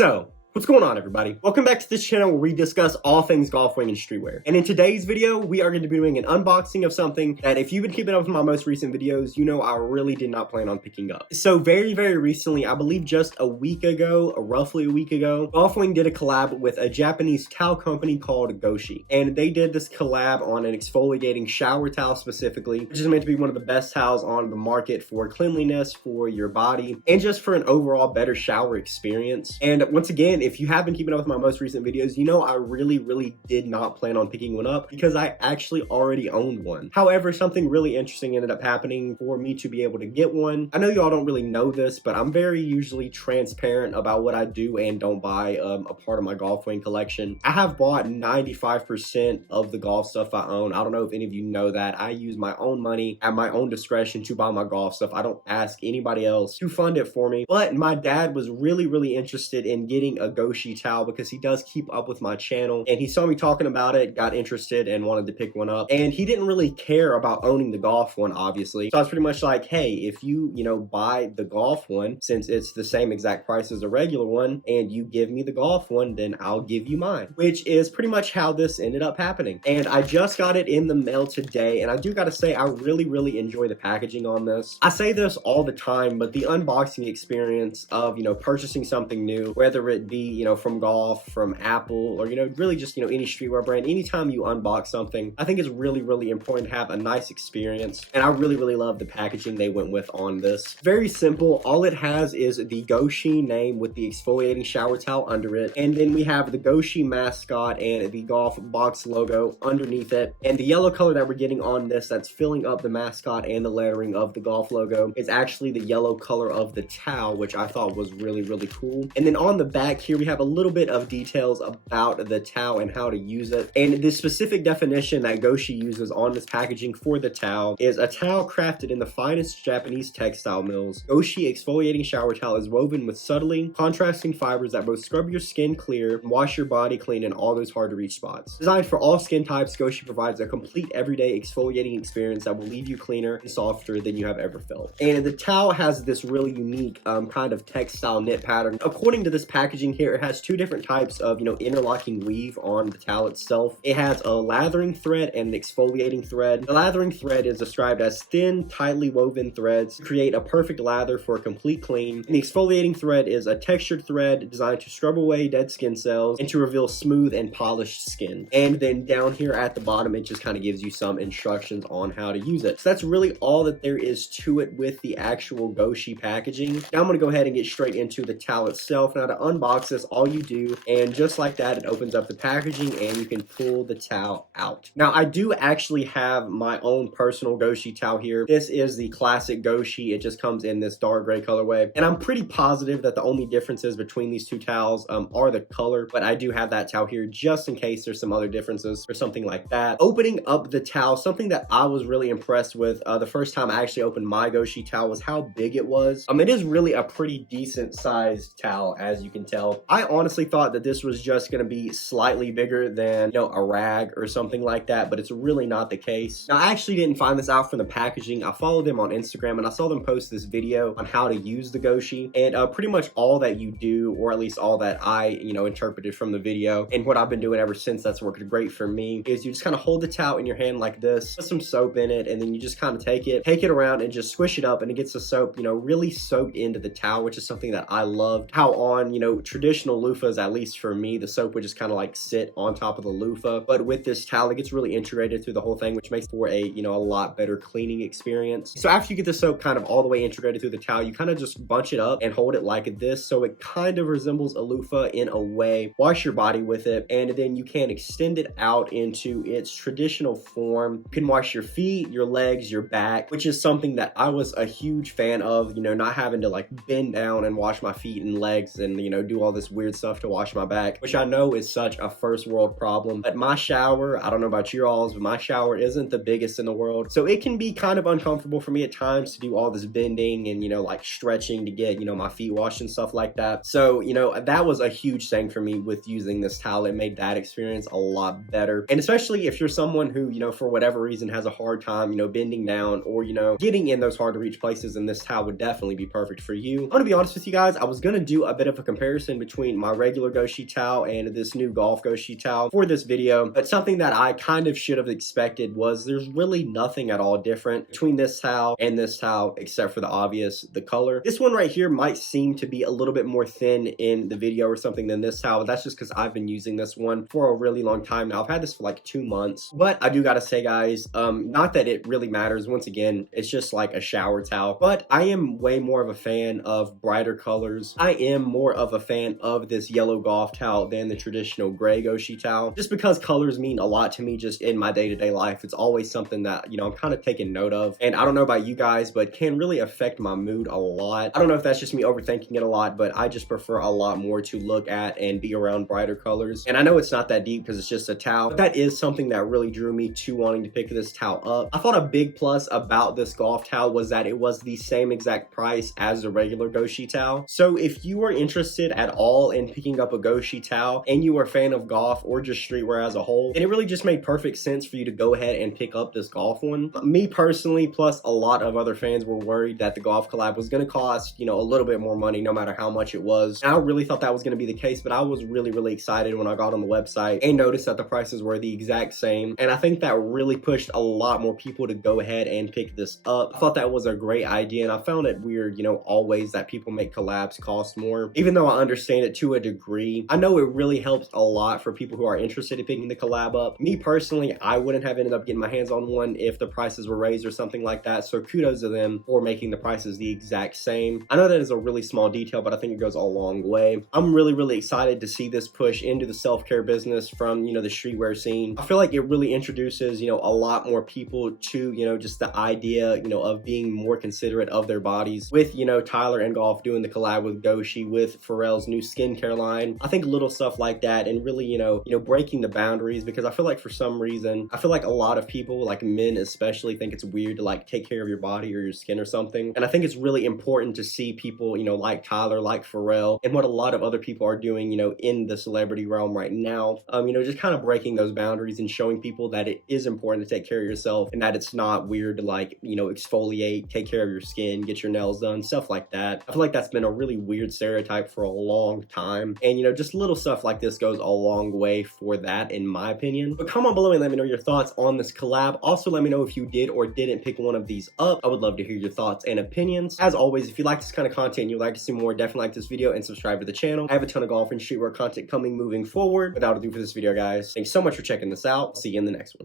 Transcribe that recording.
So, what's going on, everybody? Welcome back to this channel where we discuss all things Golf Wang and streetwear. And in today's video, we are going to be doing an unboxing of something that if you've been keeping up with my most recent videos, you know I really did not plan on picking up. So very recently, I believe just a week ago, or roughly a week ago, Golf Wang did a collab with a Japanese towel company called Goshi. And they did this collab on an exfoliating shower towel specifically, which is meant to be one of the best towels on the market for cleanliness, for your body, and just for an overall better shower experience. And once again, if you have been keeping up with my most recent videos, you know I really did not plan on picking one up because I actually already owned one. However, something really interesting ended up happening for me to be able to get one. I know y'all don't really know this, but I'm very usually transparent about what I do and don't buy a part of my Golf Wang collection. I have bought 95% of the golf stuff I own. I don't know if any of you know that. I use my own money at my own discretion to buy my golf stuff. I don't ask anybody else to fund it for me. But my dad was really interested in getting a Goshi towel because he does keep up with my channel, and he saw me talking about it, got interested, and wanted to pick one up. And he didn't really care about owning the golf one, obviously. So I was pretty much like, hey, if you buy the golf one, since it's the same exact price as the regular one, and you give me the golf one, then I'll give you mine. Which is pretty much how this ended up happening. And I just got it in the mail today, and I do gotta say, I really enjoy the packaging on this. I say this all the time, but the unboxing experience of, purchasing something new, whether it be, from Golf, from Apple, or, really just, any streetwear brand, anytime you unbox something, I think it's really important to have a nice experience. And I really love the packaging they went with on this. Very simple. All it has is the Goshi name with the exfoliating shower towel under it. And then we have the Goshi mascot and the golf box logo underneath it. And the yellow color that we're getting on this that's filling up the mascot and the lettering of the golf logo is actually the yellow color of the towel, which I thought was really cool. And then on the back here, we have a little bit of details about the towel and how to use it. And the specific definition that Goshi uses on this packaging for the towel is a towel crafted in the finest Japanese textile mills. Goshi exfoliating shower towel is woven with subtly contrasting fibers that both scrub your skin clear and wash your body clean in all those hard to reach spots. Designed for all skin types, Goshi provides a complete everyday exfoliating experience that will leave you cleaner and softer than you have ever felt. And the towel has this really unique kind of textile knit pattern. According to this packaging here, it has two different types of, interlocking weave on the towel itself. It has a lathering thread and an exfoliating thread. The lathering thread is described as thin, tightly woven threads to create a perfect lather for a complete clean. And the exfoliating thread is a textured thread designed to scrub away dead skin cells and to reveal smooth and polished skin. And then down here at the bottom, it just kind of gives you some instructions on how to use it. So that's really all that there is to it with the actual Goshi packaging. Now I'm going to go ahead and get straight into the towel itself. Now to unbox this, all you do, and just like that, it opens up the packaging and you can pull the towel out. Now I do actually have my own personal Goshi towel here. This is the classic Goshi. It just comes in this dark gray colorway, and I'm pretty positive that the only differences between these two towels are the color, but I do have that towel here just in case there's some other differences or something like that. Opening up the towel, something that I was really impressed with the first time I actually opened my Goshi towel was how big it was. It is really a pretty decent sized towel, as you can tell. I honestly thought that this was just going to be slightly bigger than, a rag or something like that, but it's really not the case. Now, I actually didn't find this out from the packaging. I followed them on Instagram and I saw them post this video on how to use the Goshi, and pretty much all that you do, or at least all that I, interpreted from the video, and what I've been doing ever since that's worked great for me, is you just kind of hold the towel in your hand like this, put some soap in it, and then you just kind of take it around and just squish it up, and it gets the soap, really soaked into the towel, which is something that I loved. How on, traditional loofahs, at least for me, the soap would just kind of like sit on top of the loofah, but with this towel, it gets really integrated through the whole thing, which makes for a, a lot better cleaning experience. So after you get the soap kind of all the way integrated through the towel, you kind of just bunch it up and hold it like this, so it kind of resembles a loofah in a way. Wash your body with it, and then you can extend it out into its traditional form. You can wash your feet, your legs, your back, which is something that I was a huge fan of, not having to like bend down and wash my feet and legs and, do all this weird stuff to wash my back, which I know is such a first world problem. But my shower, I don't know about your all's, but my shower isn't the biggest in the world, so it can be kind of uncomfortable for me at times to do all this bending and, like stretching to get, my feet washed and stuff like that. So, that was a huge thing for me with using this towel. It made that experience a lot better. And especially if you're someone who, for whatever reason has a hard time, bending down or, getting in those hard to reach places, and this towel would definitely be perfect for you. I'm gonna be honest with you guys, I was gonna do a bit of a comparison between my regular Goshi towel and this new golf Goshi towel for this video, but something that I kind of should have expected was there's really nothing at all different between this towel and this towel except for the obvious, the color. This one right here might seem to be a little bit more thin in the video or something than this towel, but that's just because I've been using this one for a really long time now. I've had this for like 2 months, but I do gotta say, guys, not that it really matters. Once again, it's just like a shower towel, but I am way more of a fan of brighter colors. I am more of a fan of this yellow golf towel than the traditional gray Goshi towel, just because colors mean a lot to me just in my day-to-day life. It's always something that, you know, I'm kind of taking note of, and I don't know about you guys, but can really affect my mood a lot. I don't know if that's just me overthinking it a lot, but I just prefer a lot more to look at and be around brighter colors. And I know it's not that deep because it's just a towel, but that is something that really drew me to wanting to pick this towel up. I thought a big plus about this golf towel was that it was the same exact price as the regular Goshi towel. So if you are interested at all in picking up a Goshi towel and you are a fan of golf or just streetwear as a whole, then it really just made perfect sense for you to go ahead and pick up this golf one. Me personally, plus a lot of other fans, were worried that the golf collab was going to cost, you know, a little bit more money no matter how much it was. And I really thought that was going to be the case, but I was really excited when I got on the website and noticed that the prices were the exact same. And I think that really pushed a lot more people to go ahead and pick this up. I thought that was a great idea, and I found it weird, you know, always that people make collabs cost more. Even though I understand it to a degree, I know it really helps a lot for people who are interested in picking the collab up. Me personally, I wouldn't have ended up getting my hands on one if the prices were raised or something like that, so kudos to them for making the prices the exact same. I know that is a really small detail, but I think it goes a long way. I'm really excited to see this push into the self-care business from, you know, the streetwear scene. I feel like it really introduces, you know, a lot more people to, you know, just the idea, you know, of being more considerate of their bodies with, you know, Tyler and Golf doing the collab with Goshi, with Pharrell's new skincare line. I think little stuff like that, and really, you know, breaking the boundaries, because I feel like for some reason, I feel like a lot of people, like men especially, think it's weird to like take care of your body or your skin or something. And I think it's really important to see people, you know, like Tyler, like Pharrell, and what a lot of other people are doing, you know, in the celebrity realm right now. You know, just kind of breaking those boundaries and showing people that it is important to take care of yourself, and that it's not weird to like, you know, exfoliate, take care of your skin, get your nails done, stuff like that. I feel like that's been a really weird stereotype for a long time. And, you know, just little stuff like this goes a long way for that, in my opinion. But comment below and let me know your thoughts on this collab. Also, let me know if you did or didn't pick one of these up. I would love to hear your thoughts and opinions. As always, if you like this kind of content and you'd like to see more, definitely like this video and subscribe to the channel. I have a ton of golf and streetwear content coming moving forward. Without ado for this video, guys, thanks so much for checking this out. See you in the next one.